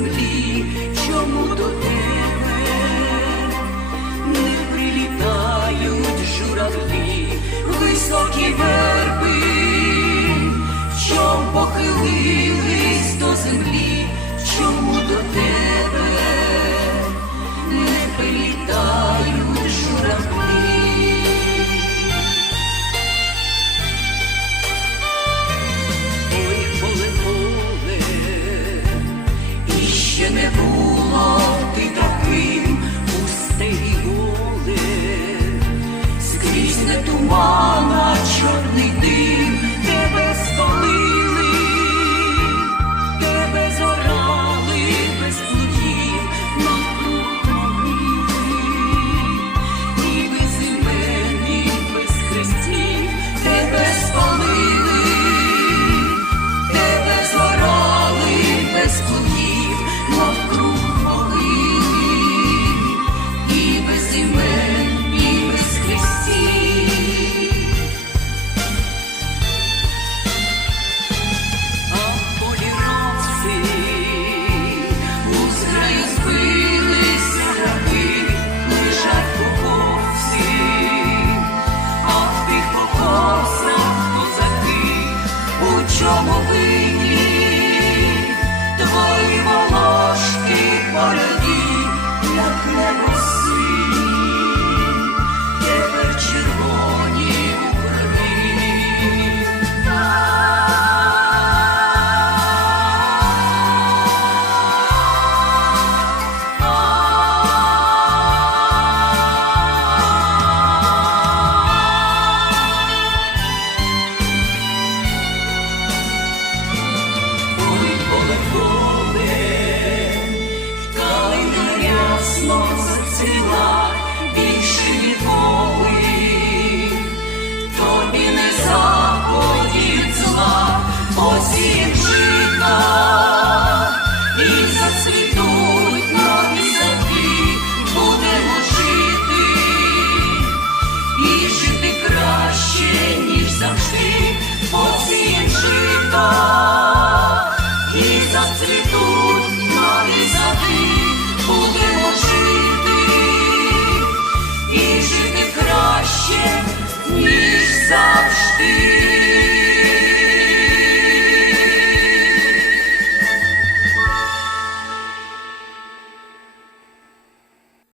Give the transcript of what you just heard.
землі, чому до тебе не прилітають журавлі, високі верби, в чом похилились рясно зацвіла більше ніколи, тобі не заходить зла, осінь і зацвітуть нові сади, будемо жити, і жити краще, ніж завжди, осінь жита. І зацвітуть нові сади, будемо жити, і жити краще, ніж завжди.